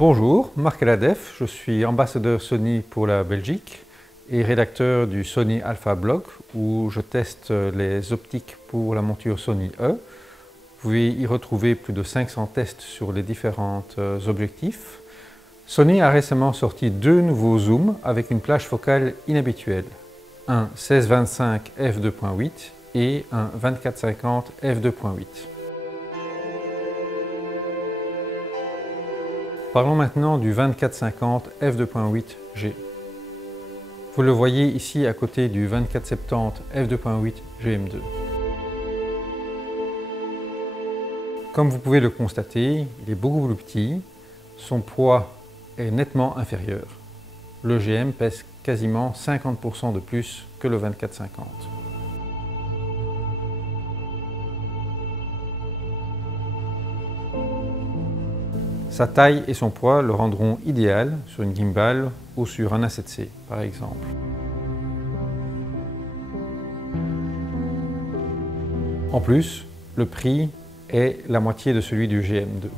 Bonjour, Marc Aladef, je suis ambassadeur Sony pour la Belgique et rédacteur du Sony Alpha Blog où je teste les optiques pour la monture Sony E. Vous pouvez y retrouver plus de 500 tests sur les différents objectifs. Sony a récemment sorti deux nouveaux zooms avec une plage focale inhabituelle. Un 16-25 f2.8 et un 24-50 f2.8. Parlons maintenant du 24-50 f2.8G. Vous le voyez ici à côté du 24-70 f2.8 GM2. Comme vous pouvez le constater, il est beaucoup plus petit, son poids est nettement inférieur. Le GM pèse quasiment 50% de plus que le 24-50. Sa taille et son poids le rendront idéal sur une gimbal ou sur un A7C par exemple. En plus, le prix est la moitié de celui du GM2.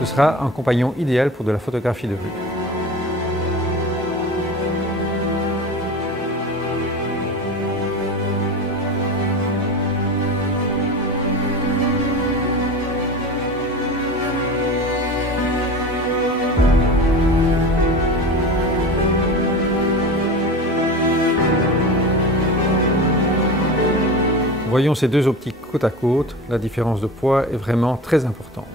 Ce sera un compagnon idéal pour de la photographie de rue. Voyons ces deux optiques côte à côte, la différence de poids est vraiment très importante.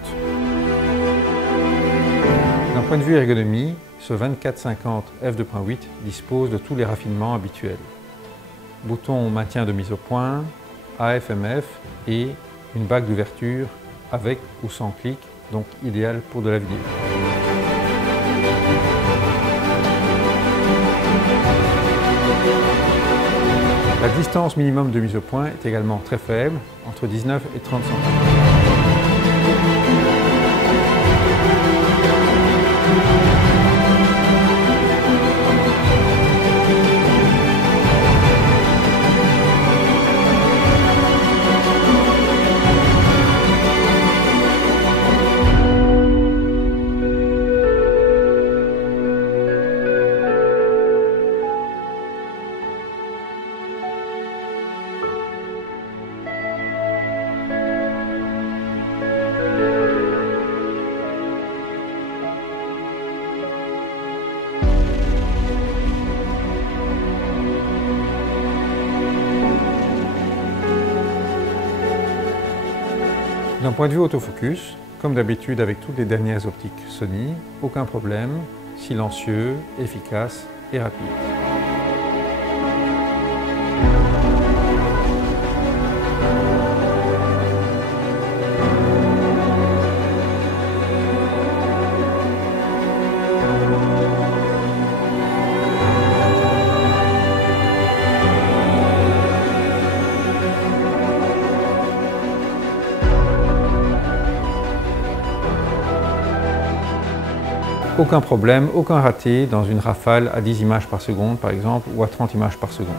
D'un point de vue ergonomie, ce 24-50 f2.8 dispose de tous les raffinements habituels. Bouton maintien de mise au point, AFMF et une bague d'ouverture avec ou sans clic, donc idéal pour de la vidéo. La distance minimum de mise au point est également très faible, entre 19 et 30 cm. D'un point de vue autofocus, comme d'habitude avec toutes les dernières optiques Sony, aucun problème, silencieux, efficace et rapide. Aucun problème, aucun raté dans une rafale à 10 images par seconde par exemple ou à 30 images par seconde.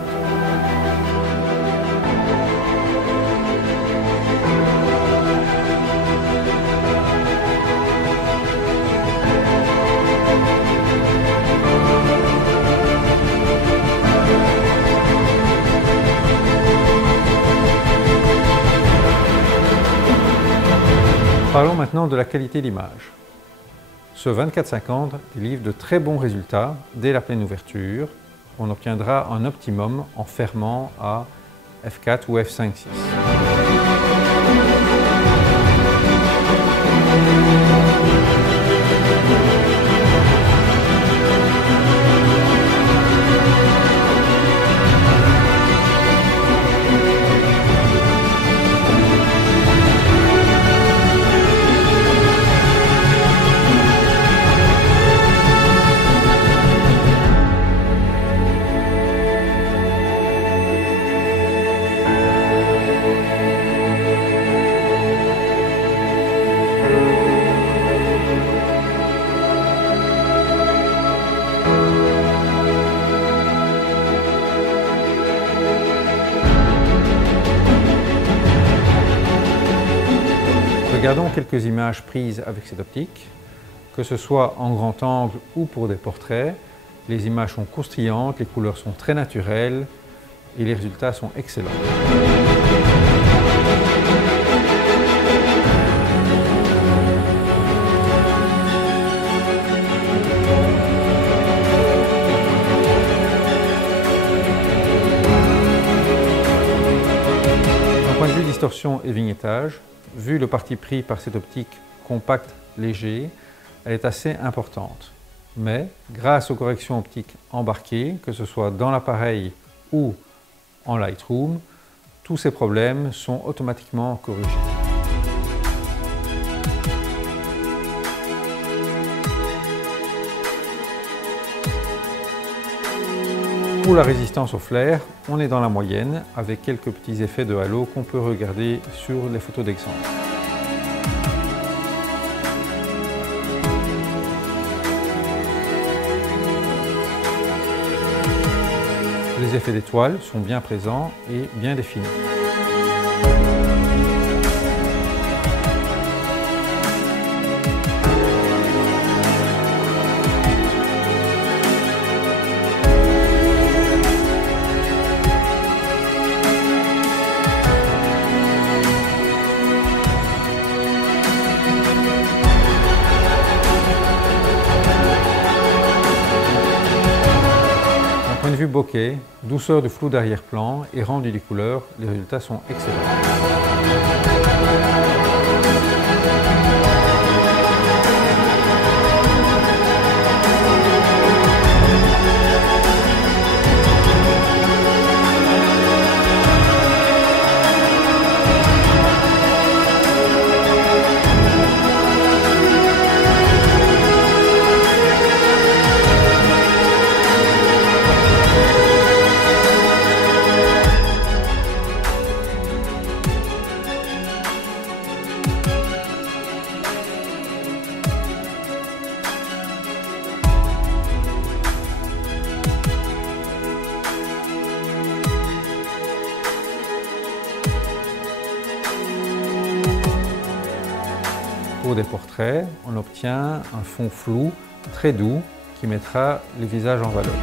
Parlons maintenant de la qualité d'image. Ce 24-50 délivre de très bons résultats dès la pleine ouverture. On obtiendra un optimum en fermant à f4 ou f5.6. Regardons quelques images prises avec cette optique. Que ce soit en grand angle ou pour des portraits, les images sont croustillantes, les couleurs sont très naturelles et les résultats sont excellents. D'un point de vue distorsion et vignettage, vu le parti pris par cette optique compacte, léger, elle est assez importante. Mais grâce aux corrections optiques embarquées, que ce soit dans l'appareil ou en Lightroom, tous ces problèmes sont automatiquement corrigés. Pour la résistance au flair, on est dans la moyenne avec quelques petits effets de halo qu'on peut regarder sur les photos d'exemple. Les effets d'étoiles sont bien présents et bien définis. Point de vue bokeh, douceur du flou d'arrière-plan et rendu des couleurs, les résultats sont excellents. Pour des portraits, on obtient un fond flou, très doux, qui mettra les visages en valeur.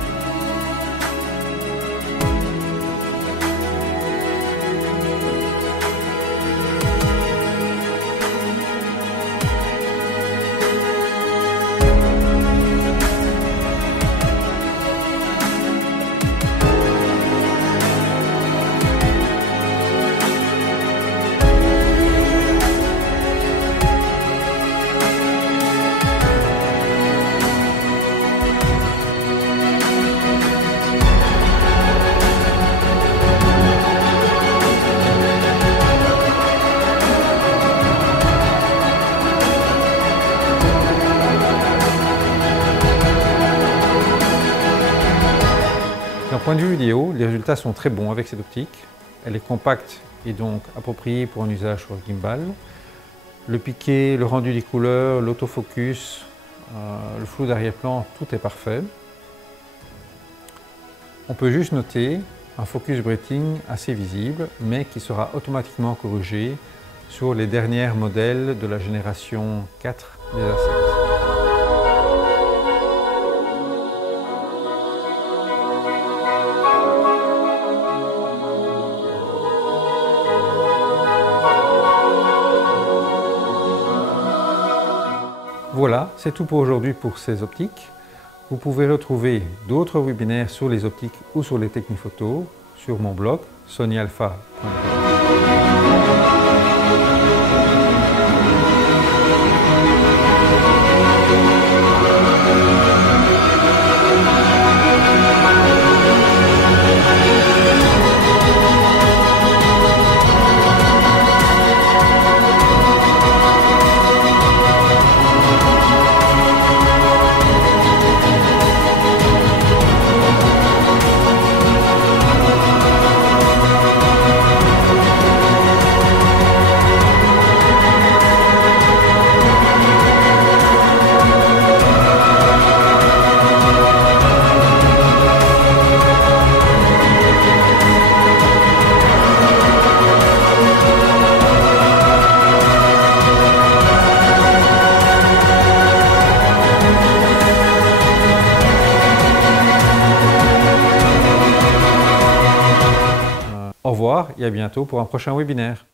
D'un point de vue vidéo, les résultats sont très bons avec cette optique. Elle est compacte et donc appropriée pour un usage sur gimbal. Le piqué, le rendu des couleurs, l'autofocus, le flou d'arrière-plan, tout est parfait. On peut juste noter un focus breathing assez visible, mais qui sera automatiquement corrigé sur les derniers modèles de la génération 4 des A7. Voilà, c'est tout pour aujourd'hui pour ces optiques. Vous pouvez retrouver d'autres webinaires sur les optiques ou sur les techniques photo sur mon blog sonyalpha.com. revoir et à bientôt pour un prochain webinaire.